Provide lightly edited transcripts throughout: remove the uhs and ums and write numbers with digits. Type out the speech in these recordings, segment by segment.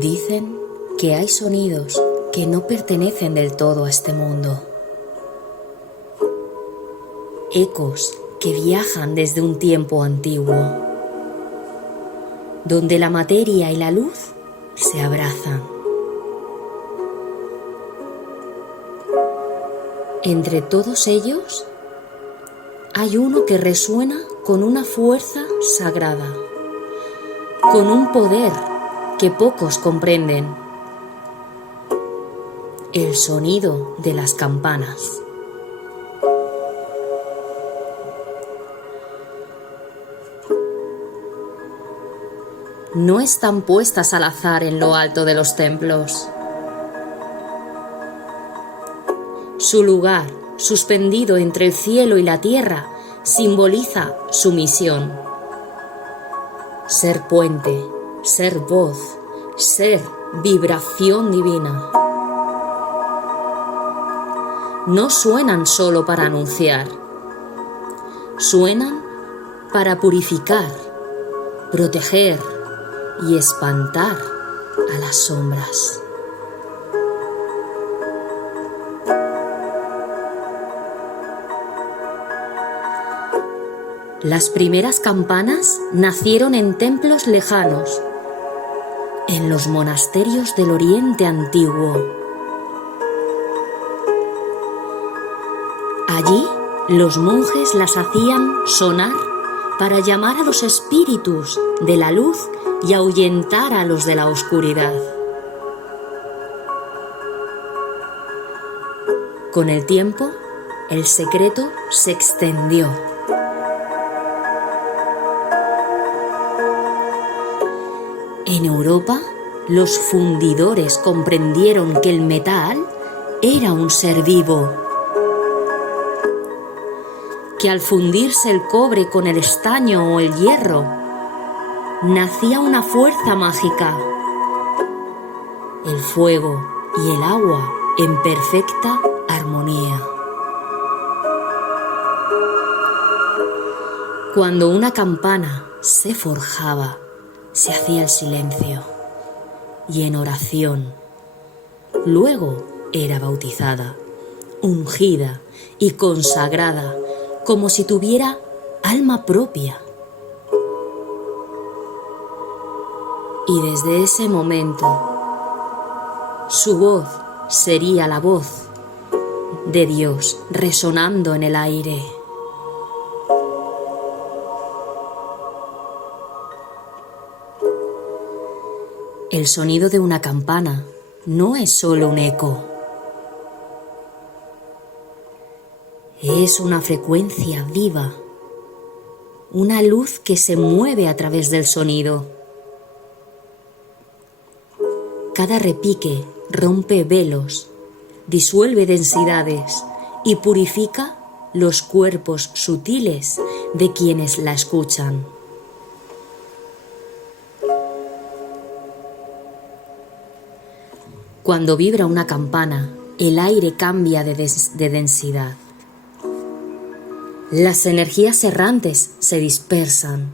Dicen que hay sonidos que no pertenecen del todo a este mundo. Ecos que viajan desde un tiempo antiguo, donde la materia y la luz se abrazan. Entre todos ellos, hay uno que resuena con una fuerza sagrada, con un poder que pocos comprenden: el sonido de las campanas. No están puestas al azar en lo alto de los templos. Su lugar, suspendido entre el cielo y la tierra, simboliza su misión: ser puente, ser voz, ser vibración divina. No suenan solo para anunciar, suenan para purificar, proteger y espantar a las sombras. Las primeras campanas nacieron en templos lejanos, en los monasterios del Oriente Antiguo. Allí, los monjes las hacían sonar para llamar a los espíritus de la luz y ahuyentar a los de la oscuridad. Con el tiempo, el secreto se extendió. En Europa, los fundidores comprendieron que el metal era un ser vivo, que al fundirse el cobre con el estaño o el hierro, nacía una fuerza mágica: el fuego y el agua en perfecta armonía. Cuando una campana se forjaba, se hacía el silencio y en oración. Luego era bautizada, ungida y consagrada, como si tuviera alma propia. Y desde ese momento, su voz sería la voz de Dios resonando en el aire. El sonido de una campana no es solo un eco. Es una frecuencia viva, una luz que se mueve a través del sonido. Cada repique rompe velos, disuelve densidades y purifica los cuerpos sutiles de quienes la escuchan. Cuando vibra una campana, el aire cambia de densidad. Las energías errantes se dispersan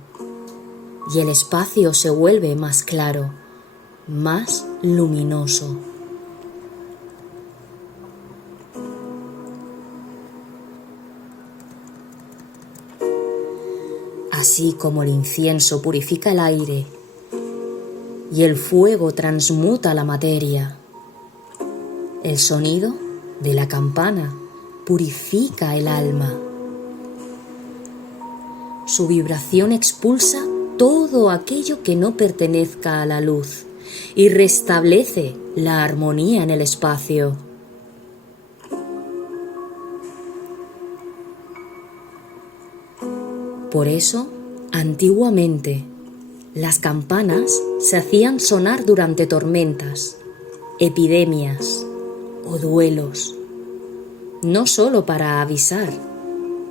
y el espacio se vuelve más claro, más luminoso. Así como el incienso purifica el aire y el fuego transmuta la materia, el sonido de la campana purifica el alma. Su vibración expulsa todo aquello que no pertenezca a la luz y restablece la armonía en el espacio. Por eso, antiguamente, las campanas se hacían sonar durante tormentas, epidemias o duelos, no solo para avisar,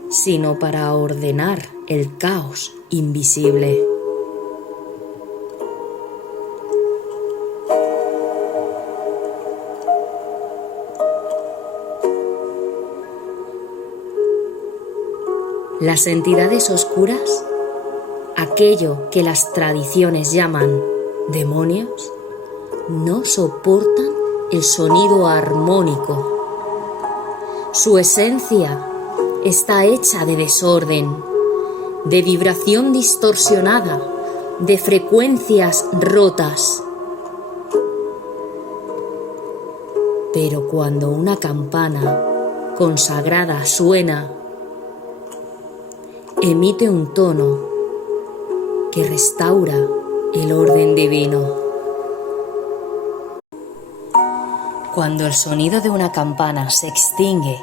sino para ordenar el caos invisible. Las entidades oscuras, aquello que las tradiciones llaman demonios, no soportan el sonido armónico. Su esencia está hecha de desorden, de vibración distorsionada, de frecuencias rotas. Pero cuando una campana consagrada suena, emite un tono que restaura el orden divino. Cuando el sonido de una campana se extingue,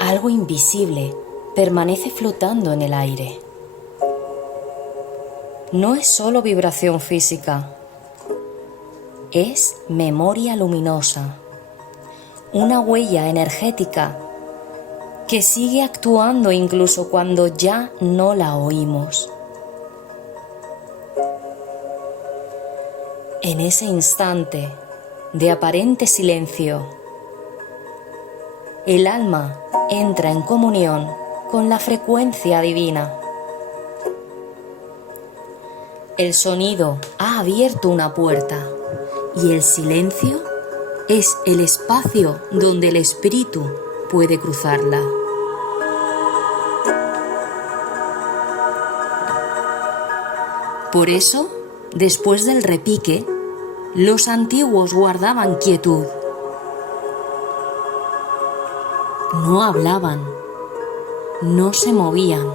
algo invisible permanece flotando en el aire. No es solo vibración física, es memoria luminosa, una huella energética que sigue actuando incluso cuando ya no la oímos. En ese instante de aparente silencio, el alma entra en comunión con la frecuencia divina. El sonido ha abierto una puerta y el silencio es el espacio donde el espíritu puede cruzarla. Por eso, después del repique, los antiguos guardaban quietud. No hablaban, no se movían.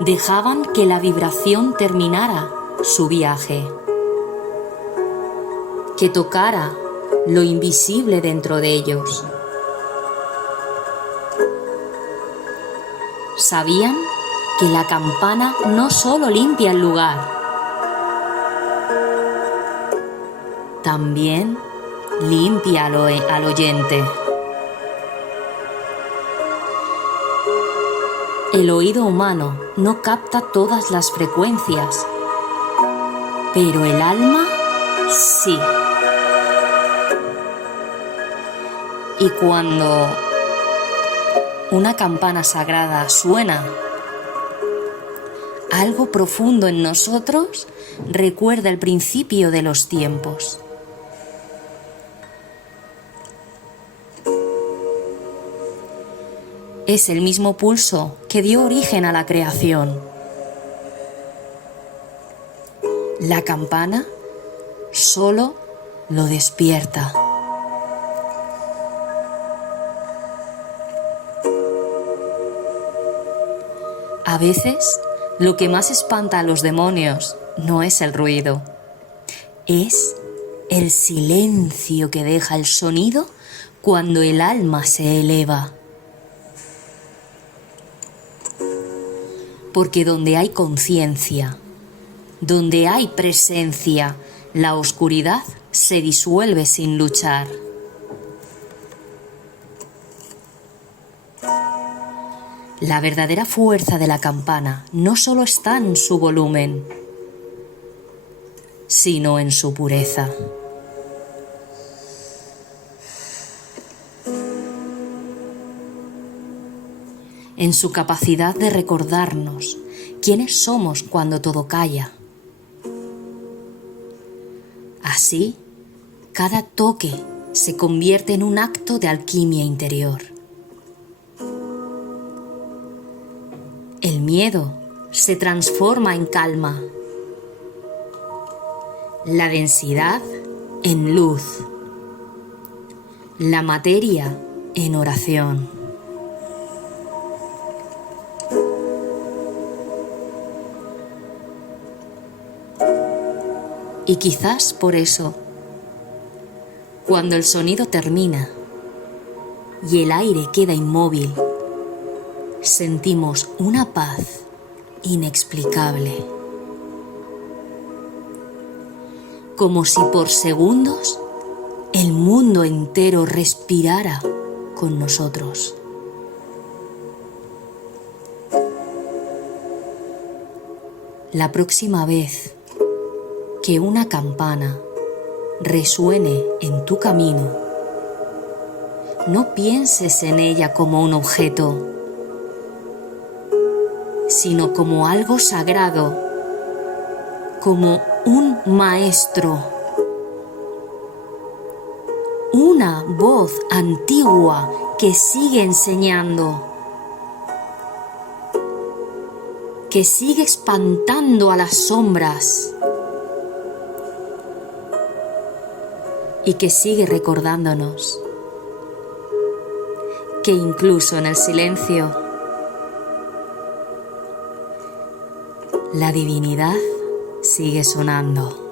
Dejaban que la vibración terminara su viaje, que tocara lo invisible dentro de ellos. Sabían que la campana no solo limpia el lugar, también limpia al oyente. El oído humano no capta todas las frecuencias, pero el alma sí. Y cuando una campana sagrada suena, algo profundo en nosotros recuerda el principio de los tiempos. Es el mismo pulso que dio origen a la creación. La campana solo lo despierta. A veces, lo que más espanta a los demonios no es el ruido, es el silencio que deja el sonido cuando el alma se eleva. Porque donde hay conciencia, donde hay presencia, la oscuridad se disuelve sin luchar. La verdadera fuerza de la campana no solo está en su volumen, sino en su pureza. En su capacidad de recordarnos quiénes somos cuando todo calla. Así, cada toque se convierte en un acto de alquimia interior. El miedo se transforma en calma, la densidad en luz, la materia en oración. Y quizás por eso, cuando el sonido termina y el aire queda inmóvil, sentimos una paz inexplicable, como si por segundos el mundo entero respirara con nosotros. La próxima vez que una campana resuene en tu camino, no pienses en ella como un objeto, sino como algo sagrado, como un maestro. Una voz antigua que sigue enseñando, que sigue espantando a las sombras y que sigue recordándonos que incluso en el silencio la divinidad sigue sonando.